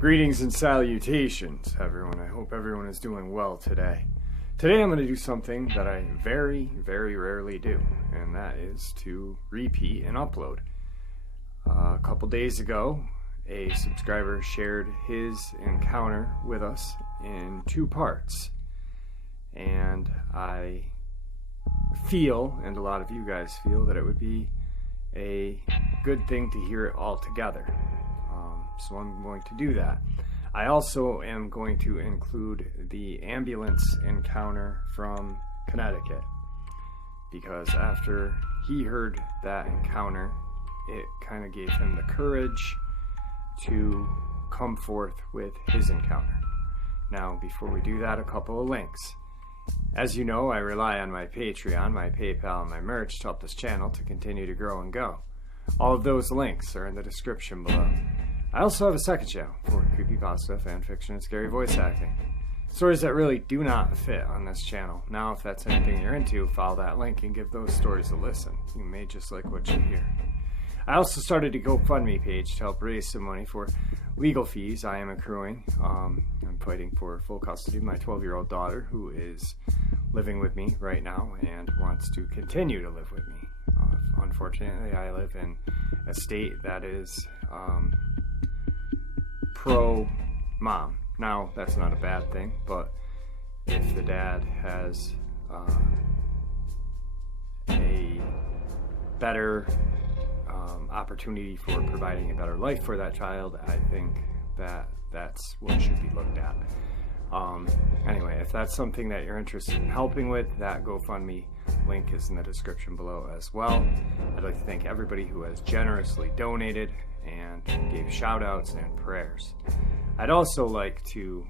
Greetings and salutations, everyone. I hope everyone is doing well today. Today I'm going to do something that I very, very rarely do, and that is to repeat and upload. A couple days ago, a subscriber shared his encounter with us in 2 parts, and I feel, and a lot of you guys feel, that it would be a good thing to hear it all together. So I'm going to do that. I also am going to include the ambulance encounter from Connecticut, because after he heard that encounter, it kind of gave him the courage to come forth with his encounter. Now, before we do that, a couple of links. As you know, I rely on my Patreon, my PayPal, and my merch to help this channel to continue to grow and go. All of those links are in the description below. I also have a second channel for creepypasta, fanfiction, and scary voice acting. Stories that really do not fit on this channel. Now, if that's anything you're into, follow that link and give those stories a listen. You may just like what you hear. I also started a GoFundMe page to help raise some money for legal fees I am accruing. I'm fighting for full custody of my 12-year-old daughter, who is living with me right now and wants to continue to live with me. Unfortunately, I live in a state that is pro-mom. Now, that's not a bad thing, but if the dad has a better opportunity for providing a better life for that child, I think that that's what should be looked at. Anyway, if that's something that you're interested in helping with, that GoFundMe link is in the description below as well. I'd like to thank everybody who has generously donated and gave shout outs and prayers. I'd also like to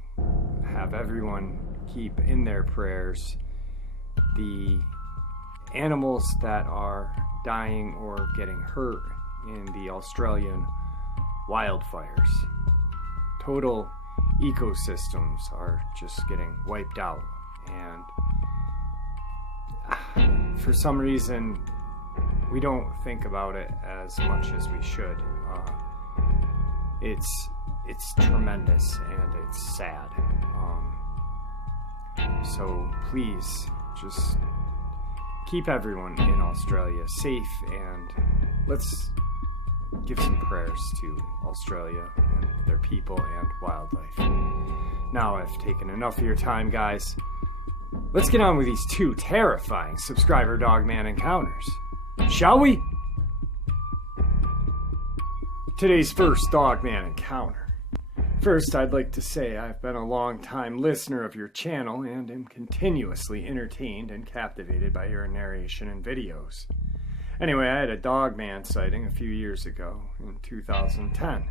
have everyone keep in their prayers the animals that are dying or getting hurt in the Australian wildfires. Total ecosystems are just getting wiped out, and for some reason we don't think about it as much as we should. It's tremendous and it's sad. So please just keep everyone in Australia safe, and let's give some prayers to Australia and their people and wildlife. Now I've taken enough of your time, guys. Let's get on with these 2 terrifying subscriber Dogman encounters, shall we? Today's first Dogman encounter. First, I'd like to say I've been a long-time listener of your channel and am continuously entertained and captivated by your narration and videos. Anyway, I had a Dogman sighting a few years ago, in 2010.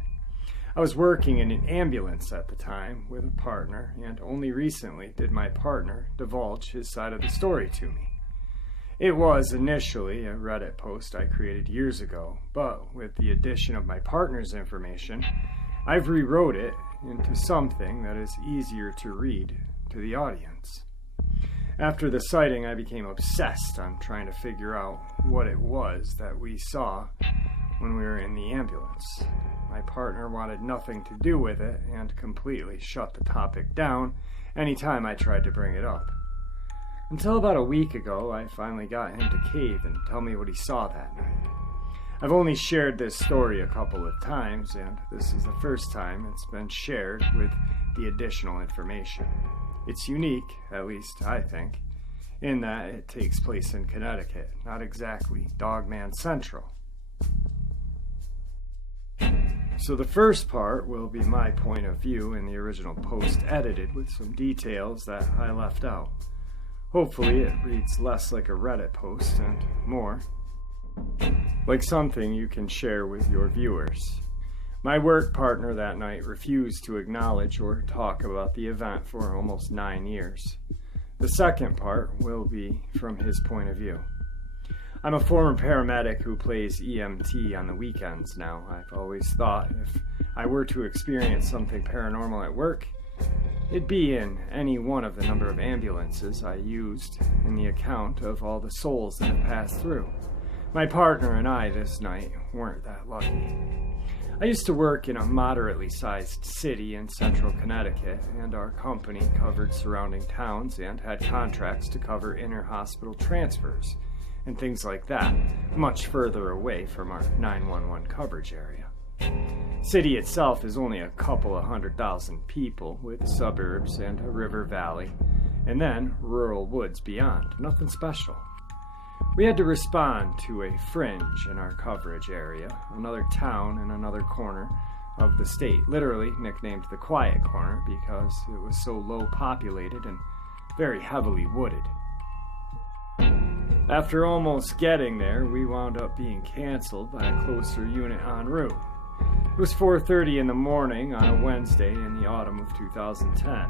I was working in an ambulance at the time with a partner, and only recently did my partner divulge his side of the story to me. It was initially a Reddit post I created years ago, but with the addition of my partner's information, I've rewrote it into something that is easier to read to the audience. After the sighting, I became obsessed on trying to figure out what it was that we saw when we were in the ambulance. My partner wanted nothing to do with it and completely shut the topic down anytime I tried to bring it up. Until about a week ago, I finally got him to cave and tell me what he saw that night. I've only shared this story a couple of times, and this is the first time it's been shared with the additional information. It's unique, at least I think, in that it takes place in Connecticut, not exactly Dogman Central. So the first part will be my point of view in the original post, edited with some details that I left out. Hopefully it reads less like a Reddit post and more like something you can share with your viewers. My work partner that night refused to acknowledge or talk about the event for almost 9 years. The second part will be from his point of view. I'm a former paramedic who plays EMT on the weekends now. I've always thought if I were to experience something paranormal at work, It'd be in any one of the number of ambulances I used in the account of all the souls that have passed through. My partner and I this night weren't that lucky. I used to work in a moderately sized city in central Connecticut, and our company covered surrounding towns and had contracts to cover inter-hospital transfers and things like that, much further away from our 911 coverage area. City itself is only a couple of 100,000 people, with suburbs and a river valley, and then rural woods beyond. Nothing special. We had to respond to a fringe in our coverage area, another town in another corner of the state, literally nicknamed the Quiet Corner because it was so low populated and very heavily wooded. After almost getting there, we wound up being canceled by a closer unit en route. It was 4:30 in the morning on a Wednesday in the autumn of 2010.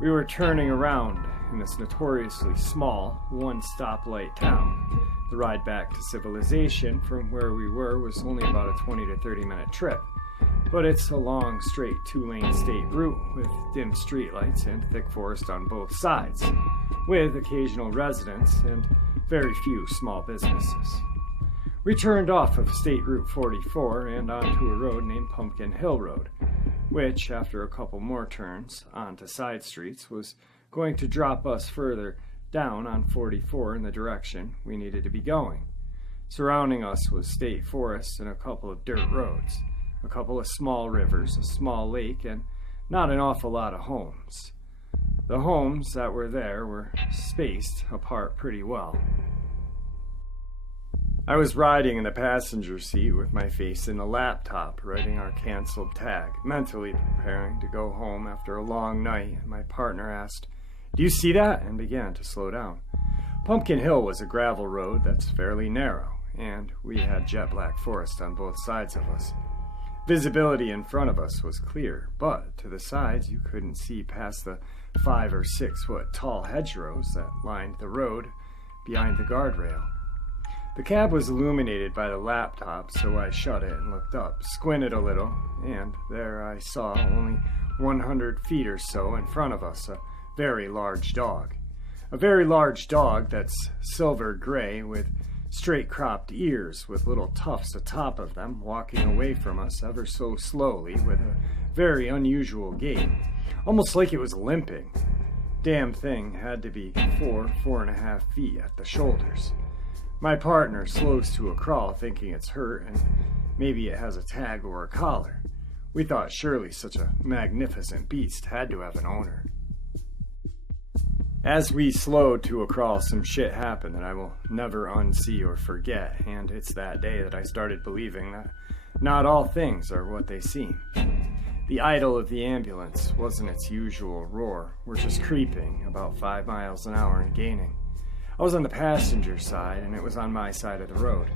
We were turning around in this notoriously small, one-stoplight town. The ride back to civilization from where we were was only about a 20 to 30-minute trip, but it's a long, straight, two-lane state route with dim streetlights and thick forest on both sides, with occasional residents and very few small businesses. We turned off of State Route 44 and onto a road named Pumpkin Hill Road, which, after a couple more turns onto side streets, was going to drop us further down on 44 in the direction we needed to be going. Surrounding us was state forests and a couple of dirt roads, a couple of small rivers, a small lake, and not an awful lot of homes. The homes that were there were spaced apart pretty well. I was riding in the passenger seat with my face in the laptop, writing our canceled tag, mentally preparing to go home after a long night. My partner asked, "Do you see that?" and began to slow down. Pumpkin Hill was a gravel road that's fairly narrow, and we had jet black forest on both sides of us. Visibility in front of us was clear, but to the sides you couldn't see past the 5 or 6 foot tall hedgerows that lined the road behind the guardrail. The cab was illuminated by the laptop, so I shut it and looked up, squinted a little, and there I saw, only 100 feet or so in front of us, a very large dog. A very large dog that's silver gray with straight cropped ears with little tufts atop of them, walking away from us ever so slowly with a very unusual gait, almost like it was limping. Damn thing had to be 4.5 feet at the shoulders. My partner slows to a crawl, thinking it's hurt and maybe it has a tag or a collar. We thought surely such a magnificent beast had to have an owner. As we slowed to a crawl, some shit happened that I will never unsee or forget, and it's that day that I started believing that not all things are what they seem. The idle of the ambulance wasn't its usual roar. We're just creeping about 5 miles an hour and gaining. I was on the passenger side, and it was on my side of the road.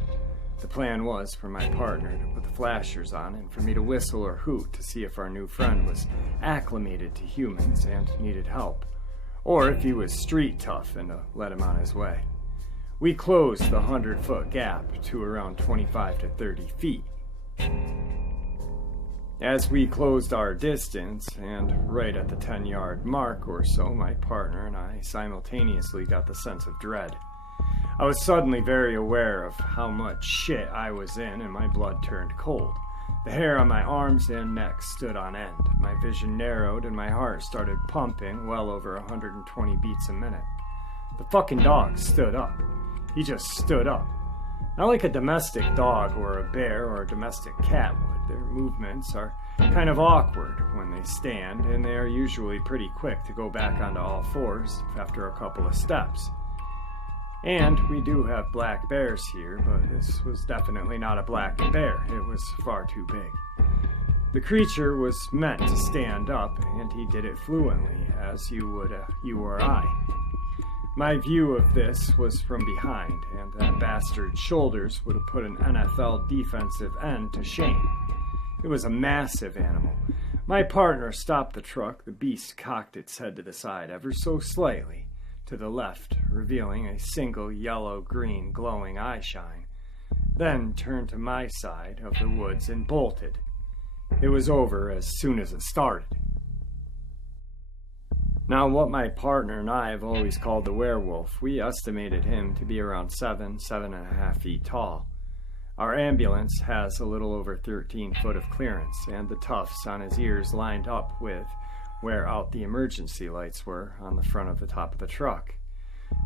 The plan was for my partner to put the flashers on and for me to whistle or hoot to see if our new friend was acclimated to humans and needed help, or if he was street tough and to let him on his way. We closed the 100-foot gap to around 25 to 30 feet. As we closed our distance, and right at the 10-yard mark or so, my partner and I simultaneously got the sense of dread. I was suddenly very aware of how much shit I was in, and my blood turned cold. The hair on my arms and neck stood on end. My vision narrowed, and my heart started pumping well over 120 beats a minute. The fucking dog stood up. He just stood up. Not like a domestic dog or a bear or a domestic cat would. Their movements are kind of awkward when they stand, and they are usually pretty quick to go back onto all fours after a couple of steps. And we do have black bears here, but this was definitely not a black bear. It was far too big. The creature was meant to stand up, and he did it fluently, as you would you or I. My view of this was from behind, and that bastard's shoulders would have put an NFL defensive end to shame. It was a massive animal. My partner stopped the truck. The beast cocked its head to the side ever so slightly to the left, revealing a single yellow-green glowing eye shine, then turned to my side of the woods and bolted. It was over as soon as it started. Now, what my partner and I have always called the werewolf, we estimated him to be around 7.5 feet tall. Our ambulance has a little over 13 foot of clearance, and the tufts on his ears lined up with where out the emergency lights were on the front of the top of the truck.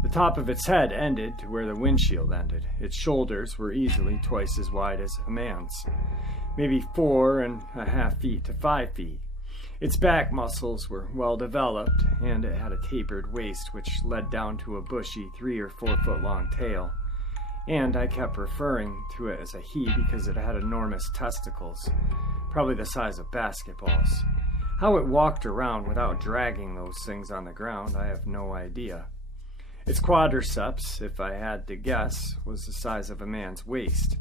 The top of its head ended to where the windshield ended. Its shoulders were easily twice as wide as a man's, maybe 4.5 feet to 5 feet. Its back muscles were well developed, and it had a tapered waist which led down to a bushy 3 or 4 foot long tail. And I kept referring to it as a he because it had enormous testicles, probably the size of basketballs. How it walked around without dragging those things on the ground, I have no idea. Its quadriceps, if I had to guess, was the size of a man's waist,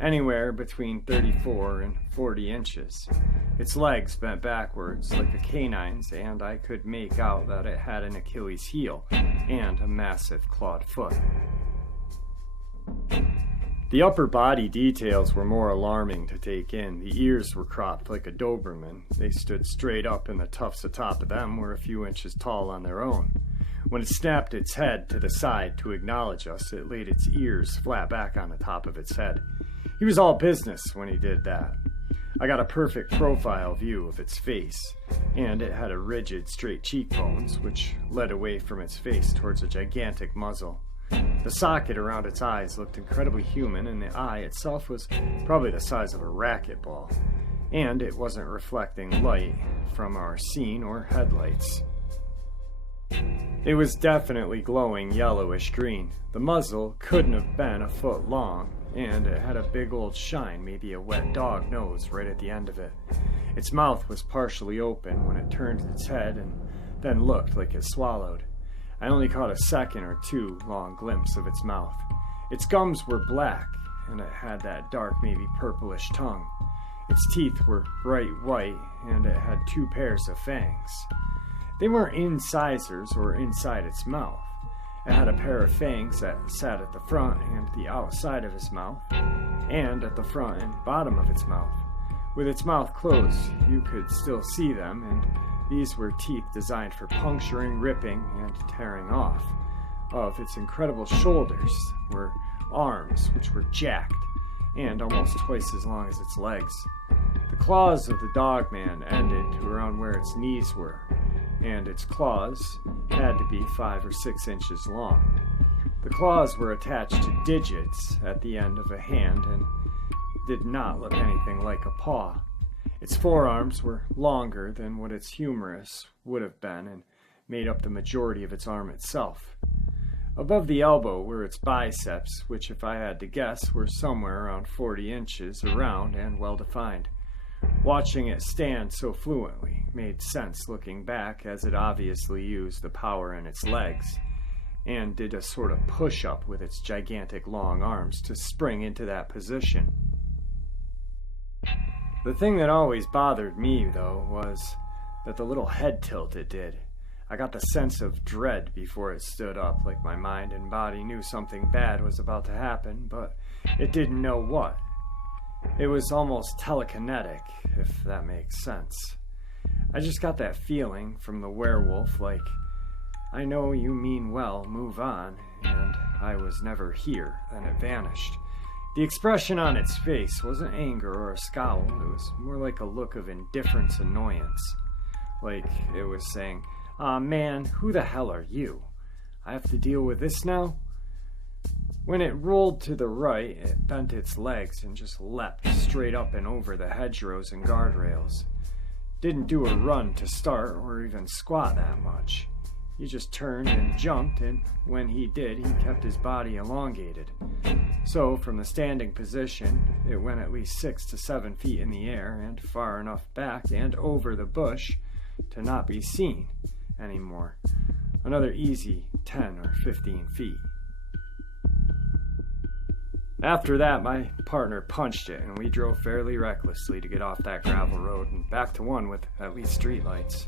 anywhere between 34 and 40 inches. Its legs bent backwards like a canine's, and I could make out that it had an Achilles heel and a massive clawed foot. The upper body details were more alarming to take in. The ears were cropped like a Doberman. They stood straight up, and the tufts atop of them were a few inches tall on their own. When it snapped its head to the side to acknowledge us, it laid its ears flat back on the top of its head. He was all business when he did that. I got a perfect profile view of its face, and it had a rigid, straight cheekbones, which led away from its face towards a gigantic muzzle. The socket around its eyes looked incredibly human, and the eye itself was probably the size of a racquetball, and it wasn't reflecting light from our scene or headlights. It was definitely glowing yellowish green. The muzzle couldn't have been a foot long, and it had a big old shine, maybe a wet dog nose, right at the end of it. Its mouth was partially open when it turned its head and then looked like it swallowed. I only caught a second or two long glimpse of its mouth. Its gums were black, and it had that dark, maybe purplish tongue. Its teeth were bright white, and it had 2 pairs of fangs. They weren't incisors or inside its mouth. It had a pair of fangs that sat at the front and the outside of its mouth, and at the front and bottom of its mouth. With its mouth closed, you could still see them, and these were teeth designed for puncturing, ripping, and tearing off. Of its incredible shoulders were arms, which were jacked, and almost twice as long as its legs. The claws of the Dogman ended to around where its knees were, and its claws had to be 5 or 6 inches long. The claws were attached to digits at the end of a hand and did not look anything like a paw. Its forearms were longer than what its humerus would have been and made up the majority of its arm itself. Above the elbow were its biceps, which, if I had to guess, were somewhere around 40 inches around and well-defined. Watching it stand so fluently made sense looking back, as it obviously used the power in its legs and did a sort of push-up with its gigantic long arms to spring into that position. The thing that always bothered me, though, was that the little head tilt it did. I got the sense of dread before it stood up, like my mind and body knew something bad was about to happen, but it didn't know what. It was almost telekinetic, if that makes sense. I just got that feeling from the werewolf, like, I know you mean well, move on, and I was never here. Then it vanished. The expression on its face wasn't anger or a scowl. It was more like a look of indifference, annoyance. Like it was saying, "Aw, man, who the hell are you? I have to deal with this now?" When it rolled to the right, it bent its legs and just leapt straight up and over the hedgerows and guardrails. Didn't do a run to start or even squat that much. He just turned and jumped, and when he did, he kept his body elongated. So, from the standing position, it went at least 6 to 7 feet in the air and far enough back and over the bush to not be seen anymore. Another easy 10 or 15 feet. After that, my partner punched it, and we drove fairly recklessly to get off that gravel road and back to one with at least streetlights.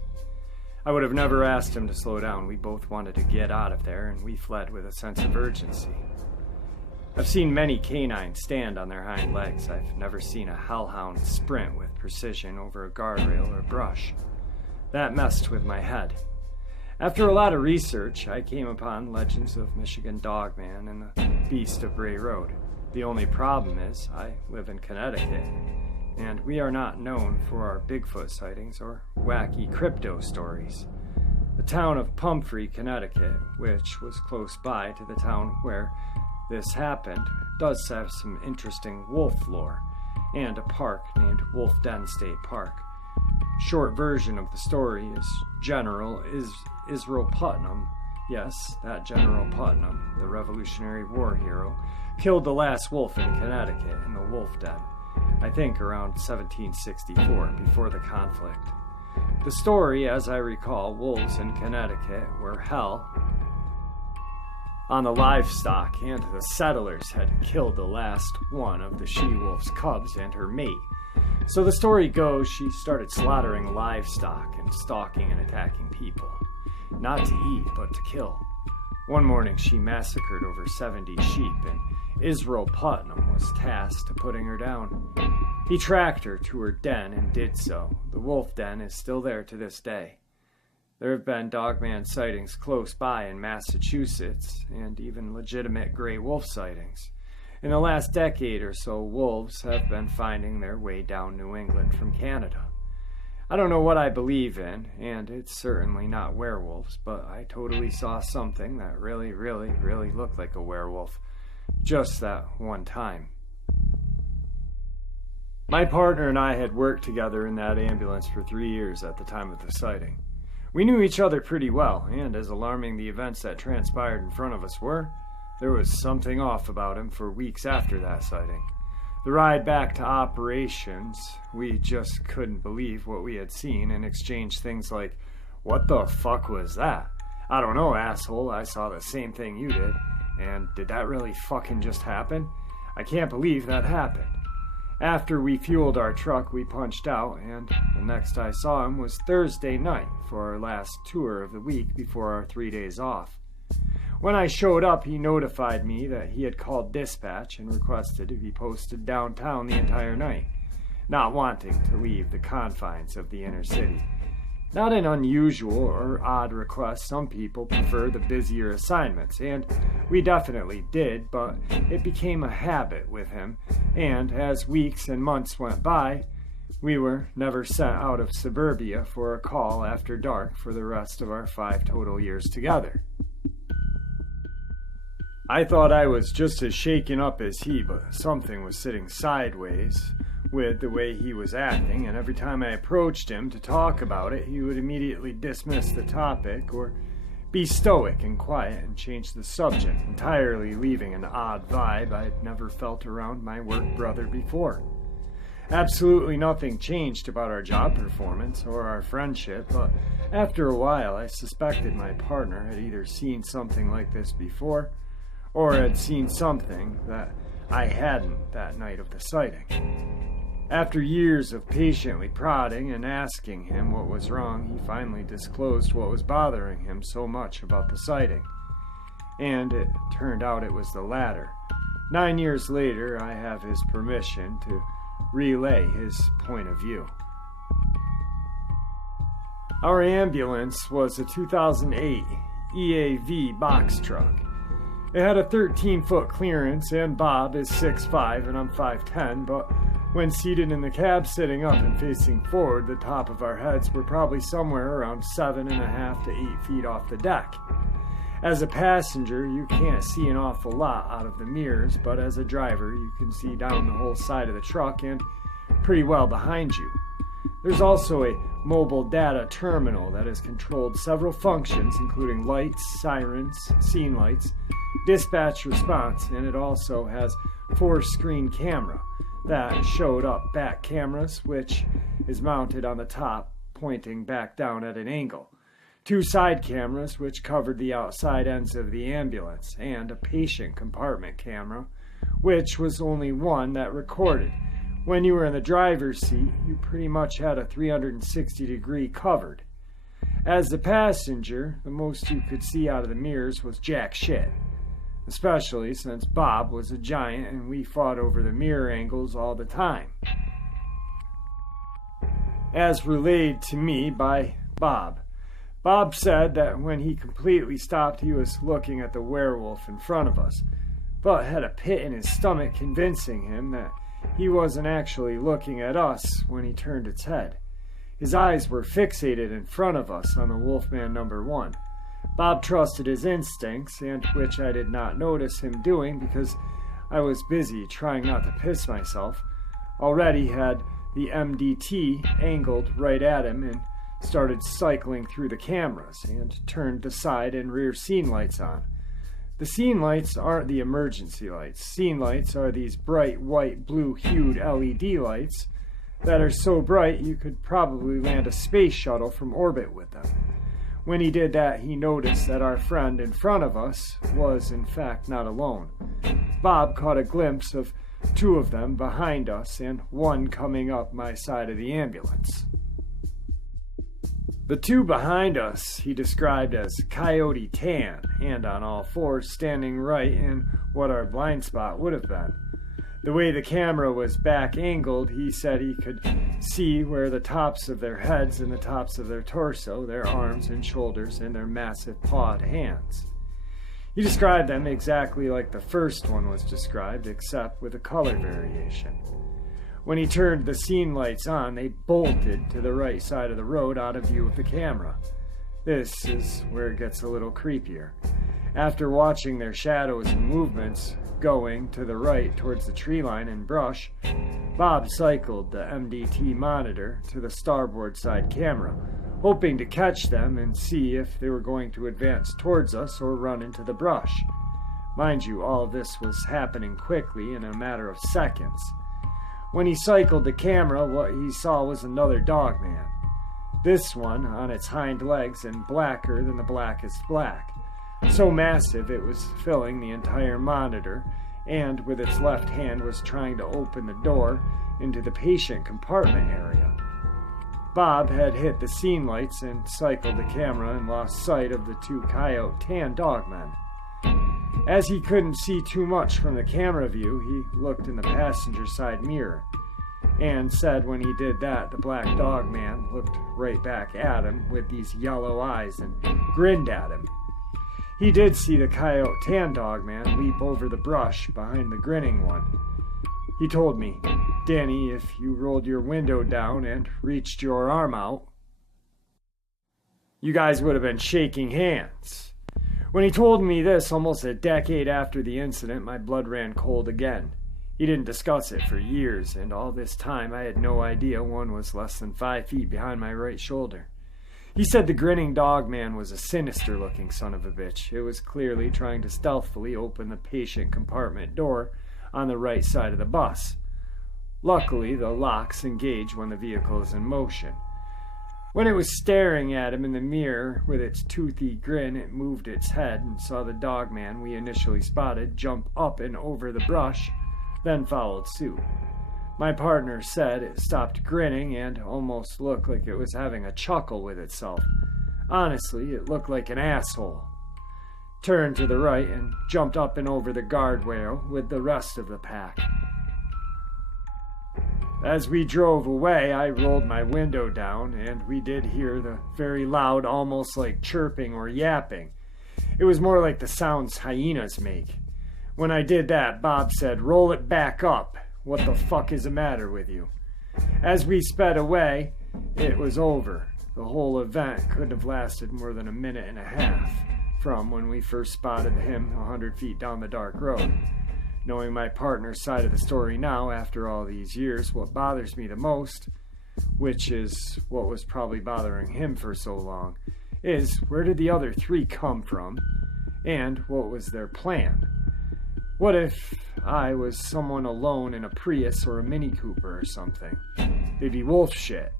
I would have never asked him to slow down. We both wanted to get out of there, and we fled with a sense of urgency. I've seen many canines stand on their hind legs. I've never seen a hellhound sprint with precision over a guardrail or brush. That messed with my head. After a lot of research, I came upon legends of Michigan Dogman and the Beast of Bray Road. The only problem is, I live in Connecticut, and we are not known for our Bigfoot sightings or wacky crypto stories. The town of Pumphrey, Connecticut, which was close by to the town where this happened, does have some interesting wolf lore, and a park named Wolf Den State Park. Short version of the story is Israel Putnam, yes, that General Putnam, the Revolutionary War hero, killed the last wolf in Connecticut in the Wolf Den, I think around 1764, before the conflict. The story, as I recall, wolves in Connecticut were hell on the livestock, and the settlers had killed the last one of the she-wolf's cubs and her mate. So the story goes, she started slaughtering livestock and stalking and attacking people. Not to eat, but to kill. One morning she massacred over 70 sheep, and Israel Putnam was tasked to putting her down. He tracked her to her den and did so. The wolf den is still there to this day. There have been Dogman sightings close by in Massachusetts, and even legitimate gray wolf sightings. In the last decade or so, wolves have been finding their way down New England from Canada. I don't know what I believe in, and it's certainly not werewolves, but I totally saw something that really looked like a werewolf, just that one time. My partner and I had worked together in that ambulance for 3 years at the time of the sighting. We knew each other pretty well, and as alarming the events that transpired in front of us were, there was something off about him for weeks after that sighting. The ride back to operations, we just couldn't believe what we had seen and exchanged things like, "What the fuck was that?" "I don't know, asshole, I saw the same thing you did." And "Did that really fucking just happen? I can't believe that happened." After we fueled our truck, we punched out, and the next I saw him was Thursday night for our last tour of the week before our 3 days off. When I showed up, he notified me that he had called dispatch and requested to be posted downtown the entire night, not wanting to leave the confines of the inner city. Not an unusual or odd request. Some people prefer the busier assignments, and we definitely did, but it became a habit with him, and as weeks and months went by, we were never sent out of suburbia for a call after dark for the rest of our 5 total years together. I thought I was just as shaken up as he, but something was sitting sideways with the way he was acting, and every time I approached him to talk about it, he would immediately dismiss the topic or be stoic and quiet and change the subject, entirely leaving an odd vibe I'd never felt around my work brother before. Absolutely nothing changed about our job performance or our friendship, but after a while I suspected my partner had either seen something like this before or had seen something that I hadn't that night of the sighting. After years of patiently prodding and asking him what was wrong, he finally disclosed what was bothering him so much about the sighting. And it turned out it was the latter. 9 years later, I have his permission to relay his point of view. Our ambulance was a 2008 EAV box truck. It had a 13-foot clearance, and Bob is 6'5" and I'm 5'10", but when seated in the cab sitting up and facing forward, the top of our heads were probably somewhere around 7.5 to 8 feet off the deck. As a passenger, you can't see an awful lot out of the mirrors, but as a driver, you can see down the whole side of the truck and pretty well behind you. There's also a mobile data terminal that has controlled several functions, including lights, sirens, scene lights, dispatch response, and it also has 4-screen camera that showed up back cameras, which is mounted on the top, pointing back down at an angle, 2 side cameras, which covered the outside ends of the ambulance, and a patient compartment camera, which was only one that recorded. When you were in the driver's seat, you pretty much had a 360-degree covered. As the passenger, the most you could see out of the mirrors was jack shit, especially since Bob was a giant and we fought over the mirror angles all the time. As relayed to me by Bob, Bob said that when he completely stopped, he was looking at the werewolf in front of us, but had a pit in his stomach convincing him that he wasn't actually looking at us when he turned its head. His eyes were fixated in front of us on the Wolfman number 1. Bob trusted his instincts, and which I did not notice him doing because I was busy trying not to piss myself. Already had the MDT angled right at him and started cycling through the cameras and turned the side and rear scene lights on. The scene lights aren't the emergency lights. Scene lights are these bright white blue-hued LED lights that are so bright you could probably land a space shuttle from orbit with them. When he did that, he noticed that our friend in front of us was in fact not alone. Bob caught a glimpse of 2 of them behind us and 1 coming up my side of the ambulance. The 2 behind us he described as coyote tan and on all 4s, standing right in what our blind spot would have been. The way the camera was back angled, he said he could see where the tops of their heads and the tops of their torso, their arms and shoulders, and their massive pawed hands. He described them exactly like the first one was described, except with a color variation. When he turned the scene lights on, they bolted to the right side of the road out of view of the camera. This is where it gets a little creepier. After watching their shadows and movements going to the right towards the tree line and brush, Bob cycled the MDT monitor to the starboard side camera, hoping to catch them and see if they were going to advance towards us or run into the brush. Mind you, all of this was happening quickly in a matter of seconds. When he cycled the camera, what he saw was another Dogman. This one on its hind legs and blacker than the blackest black. So massive it was filling the entire monitor, and with its left hand was trying to open the door into the patient compartment area. Bob had hit the scene lights and cycled the camera and lost sight of the 2 coyote tan Dogmen. As he couldn't see too much from the camera view, he looked in the passenger side mirror, and said when he did that, the black Dogman looked right back at him with these yellow eyes and grinned at him. He did see the coyote tan Dogman leap over the brush behind the grinning one. He told me, "Danny, if you rolled your window down and reached your arm out, you guys would have been shaking hands." When he told me this almost a decade after the incident, my blood ran cold again. He didn't discuss it for years, and all this time I had no idea one was less than 5 feet behind my right shoulder. He said the grinning Dogman was a sinister-looking son of a bitch. It was clearly trying to stealthily open the patient compartment door on the right side of the bus. Luckily, the locks engage when the vehicle is in motion. When it was staring at him in the mirror with its toothy grin, it moved its head and saw the Dogman we initially spotted jump up and over the brush, then followed suit. My partner said it stopped grinning and almost looked like it was having a chuckle with itself. Honestly, it looked like an asshole. Turned to the right and jumped up and over the guardrail with the rest of the pack. As we drove away, I rolled my window down, and we did hear the very loud, almost like chirping or yapping. It was more like the sounds hyenas make. When I did that, Bob said, "Roll it back up. What the fuck is the matter with you?" As we sped away, it was over. The whole event couldn't have lasted more than a minute and a half from when we first spotted him 100 feet down the dark road. Knowing my partner's side of the story now, after all these years, what bothers me the most, which is what was probably bothering him for so long, is where did the other 3 come from, and what was their plan? What if I was someone alone in a Prius or a Mini Cooper or something? They'd be wolf shit.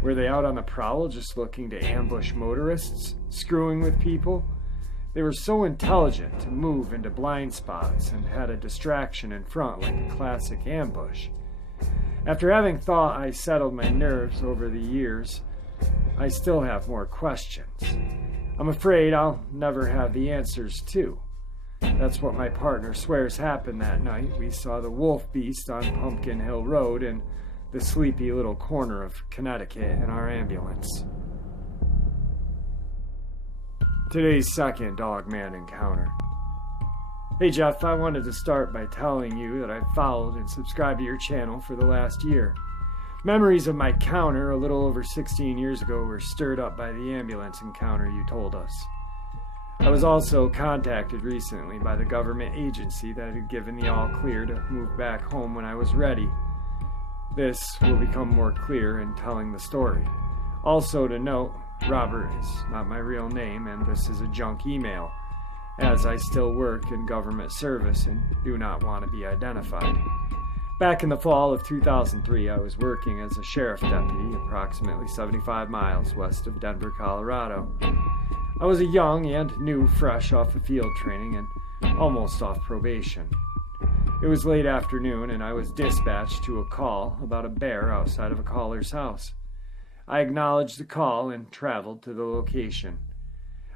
Were they out on the prowl just looking to ambush motorists, screwing with people? They were so intelligent to move into blind spots and had a distraction in front like a classic ambush. After having thought I settled my nerves over the years, I still have more questions. I'm afraid I'll never have the answers to. That's what my partner swears happened that night. We saw the wolf beast on Pumpkin Hill Road in the sleepy little corner of Connecticut in our ambulance. today's second Dogman encounter. Hey Jeff, I wanted to start by telling you that I've followed and subscribed to your channel for the last year. Memories of my counter a little over 16 years ago were stirred up by the ambulance encounter you told us. I was also contacted recently by the government agency that had given the all clear to move back home when I was ready. This will become more clear in telling the story. Also to note, Robert is not my real name and this is a junk email, as I still work in government service and do not want to be identified. Back in the fall of 2003, I was working as a sheriff deputy approximately 75 miles west of Denver, Colorado. I was a young and new, fresh off of field training and almost off probation. It was late afternoon and I was dispatched to a call about a bear outside of a caller's house. I acknowledged the call and traveled to the location.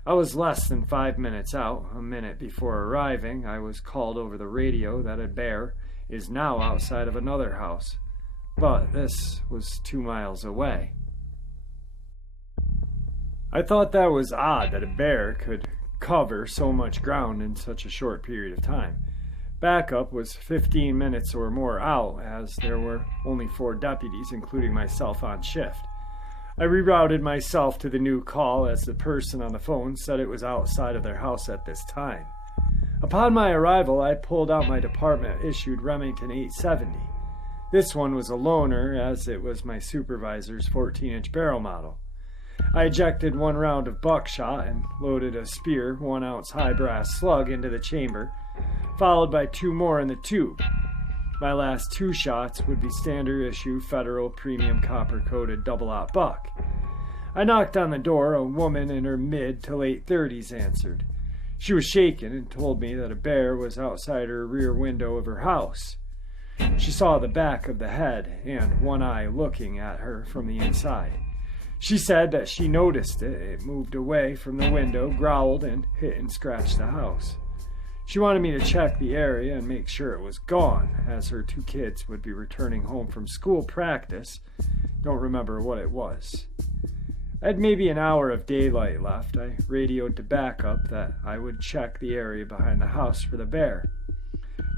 I was less than 5 minutes out. A minute before arriving, I was called over the radio that a bear is now outside of another house, but this was 2 miles away. I thought that was odd that a bear could cover so much ground in such a short period of time. Backup was 15 minutes or more out, as there were only 4 deputies, including myself, on shift. I rerouted myself to the new call as the person on the phone said it was outside of their house at this time. Upon my arrival, I pulled out my department-issued Remington 870. This one was a loaner, as it was my supervisor's 14-inch barrel model. I ejected 1 round of buckshot and loaded a spear 1-ounce high-brass slug into the chamber, followed by 2 more in the tube. My last 2 shots would be standard-issue Federal premium copper-coated double-aught buck. I knocked on the door. A woman in her mid to late 30s answered. She was shaken and told me that a bear was outside her rear window of her house. She saw the back of the head and one eye looking at her from the inside. She said that she noticed it. It moved away from the window, growled, and hit and scratched the house. She wanted me to check the area and make sure it was gone, as her 2 kids would be returning home from school practice. Don't remember what it was. I had maybe an hour of daylight left. I radioed to backup that I would check the area behind the house for the bear.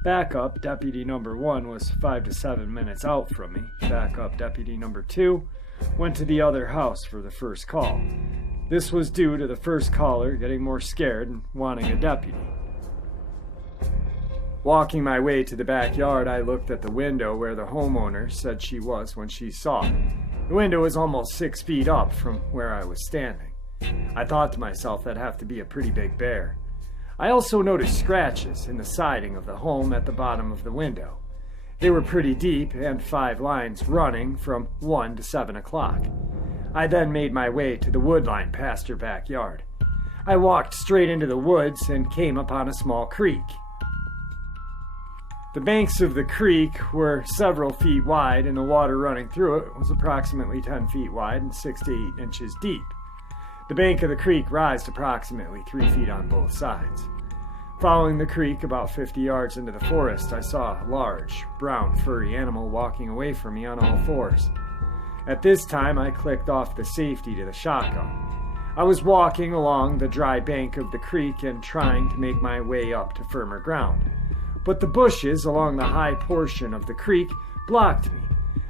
Backup deputy number 1 was 5 to 7 minutes out from me. Backup deputy number 2 went to the other house for the first call. This was due to the first caller getting more scared and wanting a deputy. Walking my way to the backyard, I looked at the window where the homeowner said she was when she saw it. The window was almost 6 feet up from where I was standing. I thought to myself that'd have to be a pretty big bear. I also noticed scratches in the siding of the home at the bottom of the window. They were pretty deep and 5 lines running from 1 to 7 o'clock. I then made my way to the wood line past her backyard. I walked straight into the woods and came upon a small creek. The banks of the creek were several feet wide and the water running through it was approximately 10 feet wide and 6 to 8 inches deep. The bank of the creek rised approximately 3 feet on both sides. Following the creek about 50 yards into the forest, I saw a large, brown, furry animal walking away from me on all 4s. At this time, I clicked off the safety to the shotgun. I was walking along the dry bank of the creek and trying to make my way up to firmer ground. But the bushes along the high portion of the creek blocked me.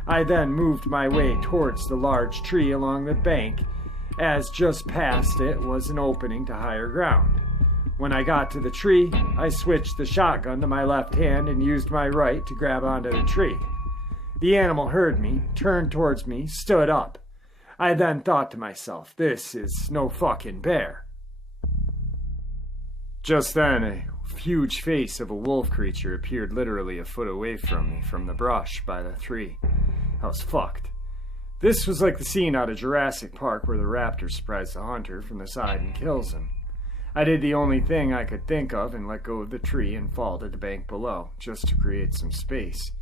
I then moved my way towards the large tree along the bank, as just past it was an opening to higher ground. When I got to the tree, I switched the shotgun to my left hand and used my right to grab onto the tree. The animal heard me, turned towards me, stood up. I then thought to myself, this is no fucking bear. Just then, a huge face of a wolf creature appeared literally a foot away from me from the brush by the tree. I was fucked. This was like the scene out of Jurassic Park where the raptor surprises the hunter from the side and kills him. I did the only thing I could think of and let go of the tree and fall to the bank below, just to create some space.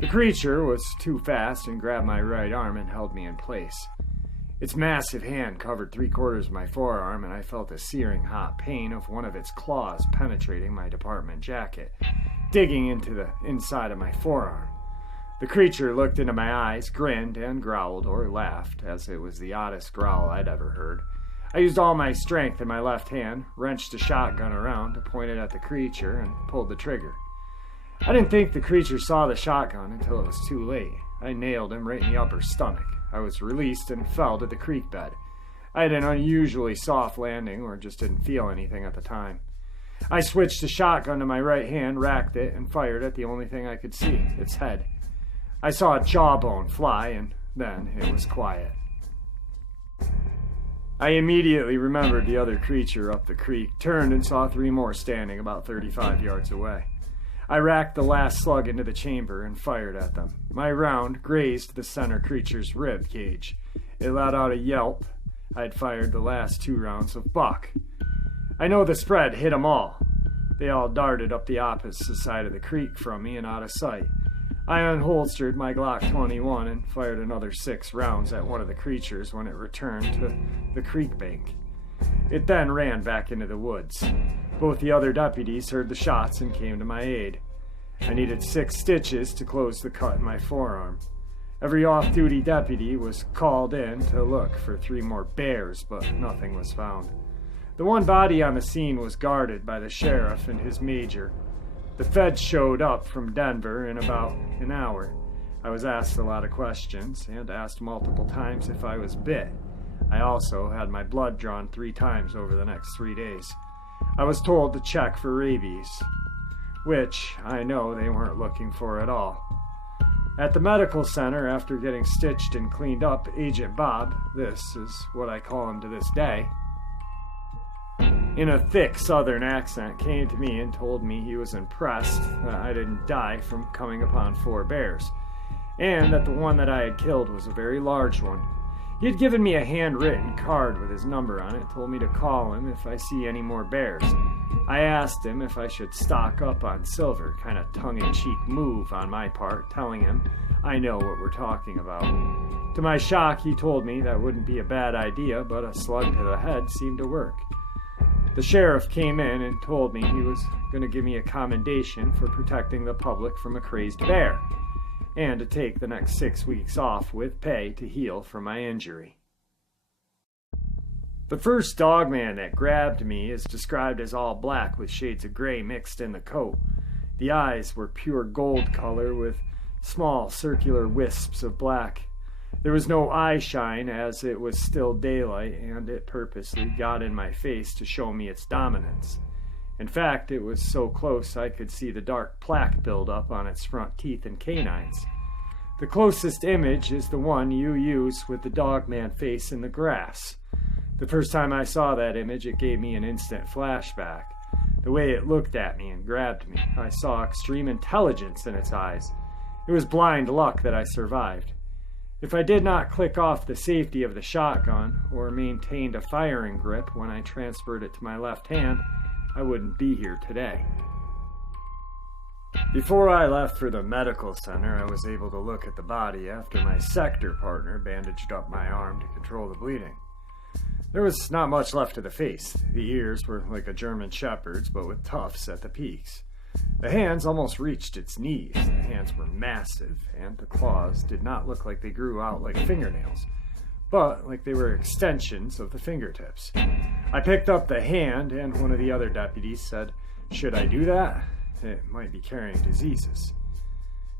The creature was too fast and grabbed my right arm and held me in place. Its massive hand covered 3/4 of my forearm, and I felt a searing hot pain of one of its claws penetrating my department jacket, digging into the inside of my forearm. The creature looked into my eyes, grinned, and growled or laughed, as it was the oddest growl I'd ever heard. I used all my strength in my left hand, wrenched the shotgun around to point it at the creature, and pulled the trigger. I didn't think the creature saw the shotgun until it was too late. I nailed him right in the upper stomach. I was released and fell to the creek bed. I had an unusually soft landing, or just didn't feel anything at the time. I switched the shotgun to my right hand, racked it, and fired at the only thing I could see, its head. I saw a jawbone fly, and then it was quiet. I immediately remembered the other creature up the creek, turned and saw 3 more standing about 35 yards away. I racked the last slug into the chamber and fired at them. My round grazed the center creature's rib cage. It let out a yelp. I had fired the last 2 rounds of buck. I know the spread hit them all. They all darted up the opposite side of the creek from me and out of sight. I unholstered my Glock 21 and fired another 6 rounds at one of the creatures when it returned to the creek bank. It then ran back into the woods. Both the other deputies heard the shots and came to my aid. I needed 6 stitches to close the cut in my forearm. Every off-duty deputy was called in to look for 3 more bears, but nothing was found. The one body on the scene was guarded by the sheriff and his major. The feds showed up from Denver in about an hour. I was asked a lot of questions and asked multiple times if I was bit. I also had my blood drawn 3 times over the next 3 days. I was told to check for rabies, which I know they weren't looking for at all. At the medical center, after getting stitched and cleaned up, Agent Bob, this is what I call him to this day, in a thick southern accent, came to me and told me he was impressed that I didn't die from coming upon 4 bears, and that the one that I had killed was a very large one. He had given me a handwritten card with his number on it, told me to call him if I see any more bears. I asked him if I should stock up on silver, kind of tongue-in-cheek move on my part, telling him I know what we're talking about. To my shock, he told me that wouldn't be a bad idea, but a slug to the head seemed to work. The sheriff came in and told me he was going to give me a commendation for protecting the public from a crazed bear, and to take the next 6 weeks off with pay to heal from my injury. The first dogman that grabbed me is described as all black with shades of gray mixed in the coat. The eyes were pure gold color with small circular wisps of black. There was no eye shine as it was still daylight, and it purposely got in my face to show me its dominance. In fact, it was so close I could see the dark plaque build up on its front teeth and canines. The closest image is the one you use with the dogman face in the grass. The first time I saw that image, it gave me an instant flashback. The way it looked at me and grabbed me, I saw extreme intelligence in its eyes. It was blind luck that I survived. If I did not click off the safety of the shotgun or maintained a firing grip when I transferred it to my left hand, I wouldn't be here today. Before I left for the medical center, I was able to look at the body after my sector partner bandaged up my arm to control the bleeding. There was not much left of the face. The ears were like a German shepherd's, but with tufts at the peaks. The hands almost reached its knees. The hands were massive, and the claws did not look like they grew out like fingernails, but like they were extensions of the fingertips. I picked up the hand, and one of the other deputies said, "Should I do that? It might be carrying diseases."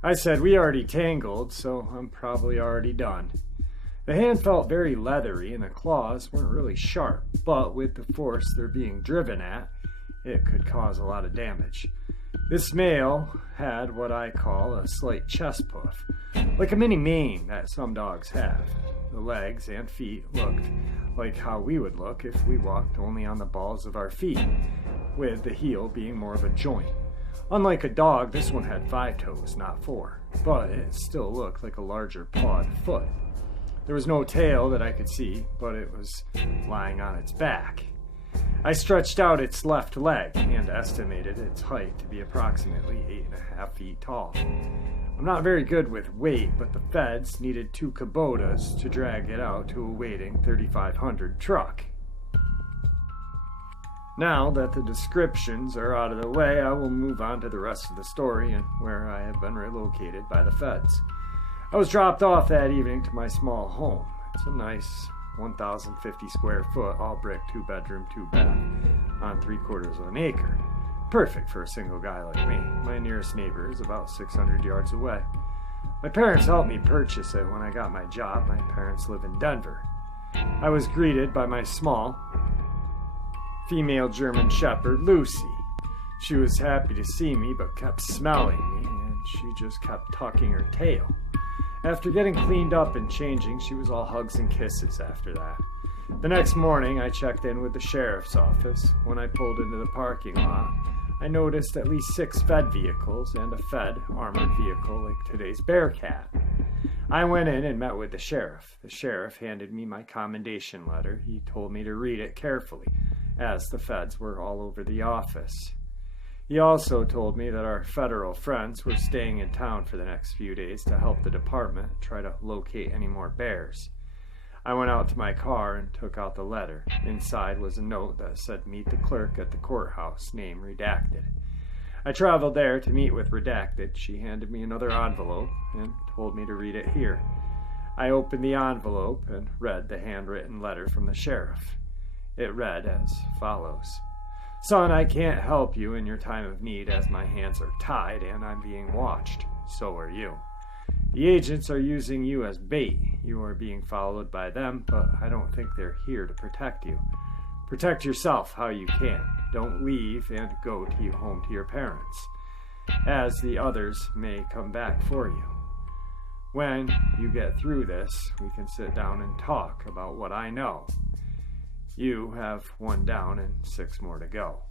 I said, "We already tangled, so I'm probably already done." The hand felt very leathery, and the claws weren't really sharp, but with the force they're being driven at, it could cause a lot of damage. This male had what I call a slight chest puff, like a mini mane that some dogs have. The legs and feet looked like how we would look if we walked only on the balls of our feet, with the heel being more of a joint. Unlike a dog, this one had 5 toes, not 4, but it still looked like a larger pawed foot. There was no tail that I could see, but it was lying on its back. I stretched out its left leg and estimated its height to be approximately 8.5 feet tall. I'm not very good with weight, but the feds needed 2 Kubotas to drag it out to a waiting 3,500 truck. Now that the descriptions are out of the way, I will move on to the rest of the story and where I have been relocated by the feds. I was dropped off that evening to my small home. It's a nice, 1,050 square foot, all brick, 2-bedroom, 2-bath, on 3/4 of an acre. Perfect for a single guy like me. My nearest neighbor is about 600 yards away. My parents helped me purchase it when I got my job. My parents live in Denver. I was greeted by my small, female German Shepherd, Lucy. She was happy to see me, but kept smelling me, and she just kept tucking her tail. After getting cleaned up and changing, she was all hugs and kisses after that. The next morning, I checked in with the sheriff's office. When I pulled into the parking lot, I noticed at least 6 Fed vehicles and a Fed armored vehicle like today's Bearcat. I went in and met with the sheriff. The sheriff handed me my commendation letter. He told me to read it carefully, as the feds were all over the office. He also told me that our federal friends were staying in town for the next few days to help the department try to locate any more bears. I went out to my car and took out the letter. Inside was a note that said, "Meet the clerk at the courthouse, name redacted." I traveled there to meet with redacted. She handed me another envelope and told me to read it here. I opened the envelope and read the handwritten letter from the sheriff. It read as follows. "Son, I can't help you in your time of need as my hands are tied and I'm being watched. So are you. The agents are using you as bait. You are being followed by them, but I don't think they're here to protect you. Protect yourself how you can. Don't leave and go to home to your parents, as the others may come back for you. When you get through this, we can sit down and talk about what I know. You have 1 down and 6 more to go."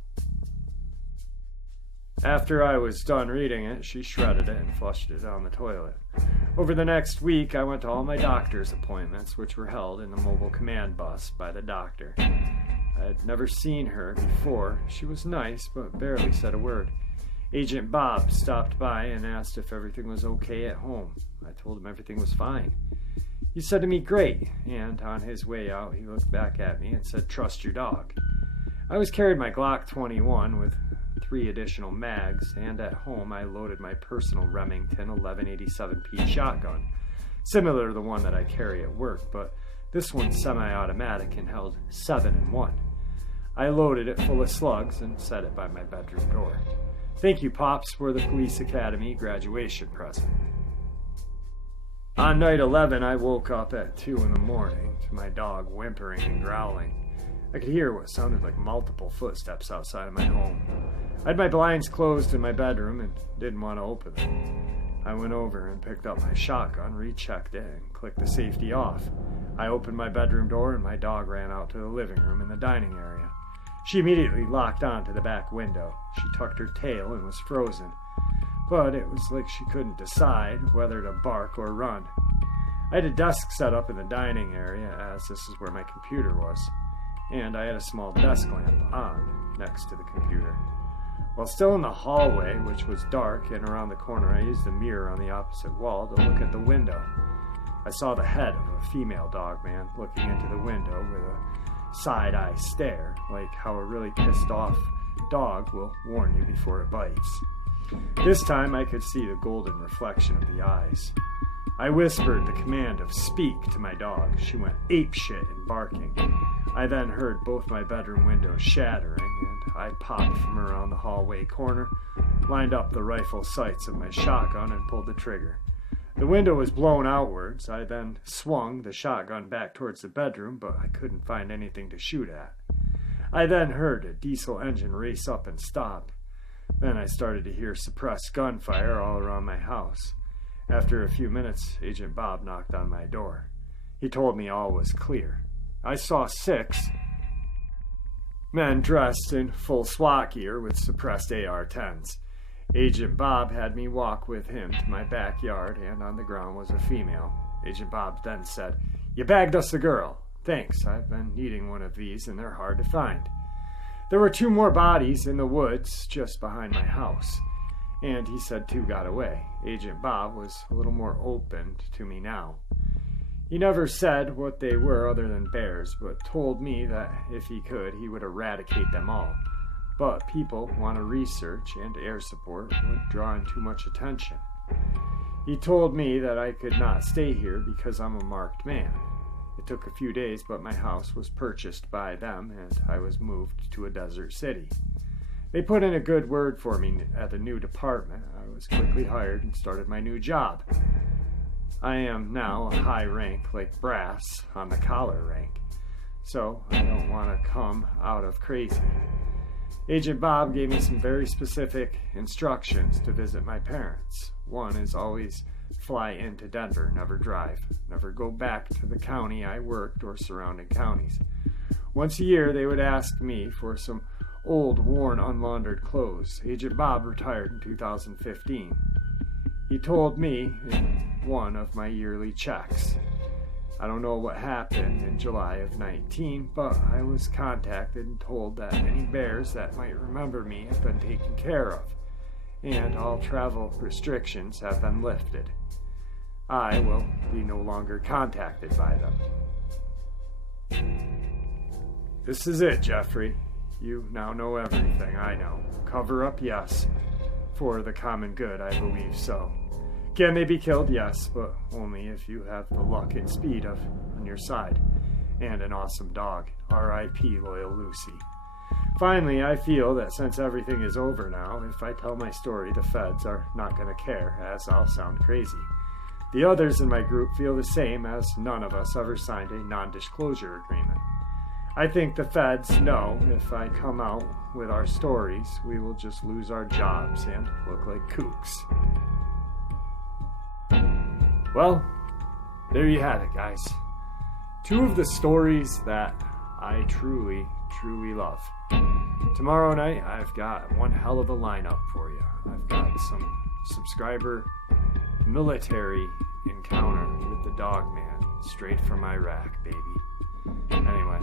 After I was done reading it, she shredded it and flushed it down the toilet. Over the next week, I went to all my doctor's appointments, which were held in the mobile command bus by the doctor. I had never seen her before. She was nice, but barely said a word. Agent Bob stopped by and asked if everything was okay at home. I told him everything was fine. He said to me, "Great," and on his way out, he looked back at me and said, "Trust your dog." I always carried my Glock 21 with 3 additional mags, and at home I loaded my personal Remington 1187P shotgun, similar to the one that I carry at work, but this one's semi-automatic and held 7 in 1. I loaded it full of slugs and set it by my bedroom door. Thank you, Pops, for the police academy graduation present. On night 11, I woke up at 2 in the morning to my dog whimpering and growling. I could hear what sounded like multiple footsteps outside of my home. I had my blinds closed in my bedroom and didn't want to open them. I went over and picked up my shotgun, rechecked it, and clicked the safety off. I opened my bedroom door and my dog ran out to the living room and the dining area. She immediately locked onto the back window. She tucked her tail and was frozen, but it was like she couldn't decide whether to bark or run. I had a desk set up in the dining area, as this is where my computer was, and I had a small desk lamp on next to the computer. While still in the hallway, which was dark, and around the corner, I used the mirror on the opposite wall to look at the window. I saw the head of a female Dogman looking into the window with a side-eye stare, like how a really pissed-off dog will warn you before it bites. This time I could see the golden reflection of the eyes. I whispered the command of "speak" to my dog. She went apeshit in barking. I then heard both my bedroom windows shattering, and I popped from around the hallway corner, lined up the rifle sights of my shotgun, and pulled the trigger. The window was blown outwards. I then swung the shotgun back towards the bedroom, but I couldn't find anything to shoot at. I then heard a diesel engine race up and stop. Then I started to hear suppressed gunfire all around my house. After a few minutes, Agent Bob knocked on my door. He told me all was clear. I saw 6 men dressed in full SWAT gear with suppressed AR-10s. Agent Bob had me walk with him to my backyard, and on the ground was a female. Agent Bob then said, "You bagged us a girl. Thanks, I've been needing one of these, and they're hard to find." There were 2 more bodies in the woods just behind my house, and he said 2 got away. Agent Bob was a little more open to me now. He never said what they were other than bears, but told me that if he could, he would eradicate them all. But people want to research, and air support would draw in too much attention. He told me that I could not stay here because I'm a marked man. It took a few days, but my house was purchased by them and I was moved to a desert city. They put in a good word for me at the new department. I was quickly hired and started my new job. I am now a high rank like brass on the collar rank, so I don't want to come out of crazy. Agent Bob gave me some very specific instructions to visit my parents. One is always fly into Denver, never drive, never go back to the county I worked or surrounding counties. Once a year they would ask me for some old, worn, unlaundered clothes. Agent Bob retired in 2015. He told me in one of my yearly checks. I don't know what happened in July of 19, but I was contacted and told that any bears that might remember me have been taken care of, and all travel restrictions have been lifted. I will be no longer contacted by them. This is it, Jeffrey. You now know everything I know. Cover up, yes. For the common good, I believe so. Can they be killed? Yes, but only if you have the luck and speed on your side. And an awesome dog. R.I.P. Loyal Lucy. Finally, I feel that since everything is over now, if I tell my story, the feds are not going to care, as I'll sound crazy. The others in my group feel the same, as none of us ever signed a non-disclosure agreement. I think the feds know if I come out with our stories, we will just lose our jobs and look like kooks. Well, there you have it, guys. Two of the stories that I truly, truly love. Tomorrow night, I've got one hell of a lineup for you. I've got some subscriber military encounter with the Dogman, straight from Iraq, baby. Anyway,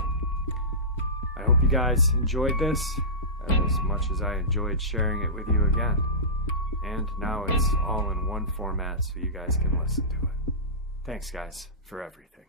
I hope you guys enjoyed this as much as I enjoyed sharing it with you again. And now it's all in one format so you guys can listen to it. Thanks, guys, for everything.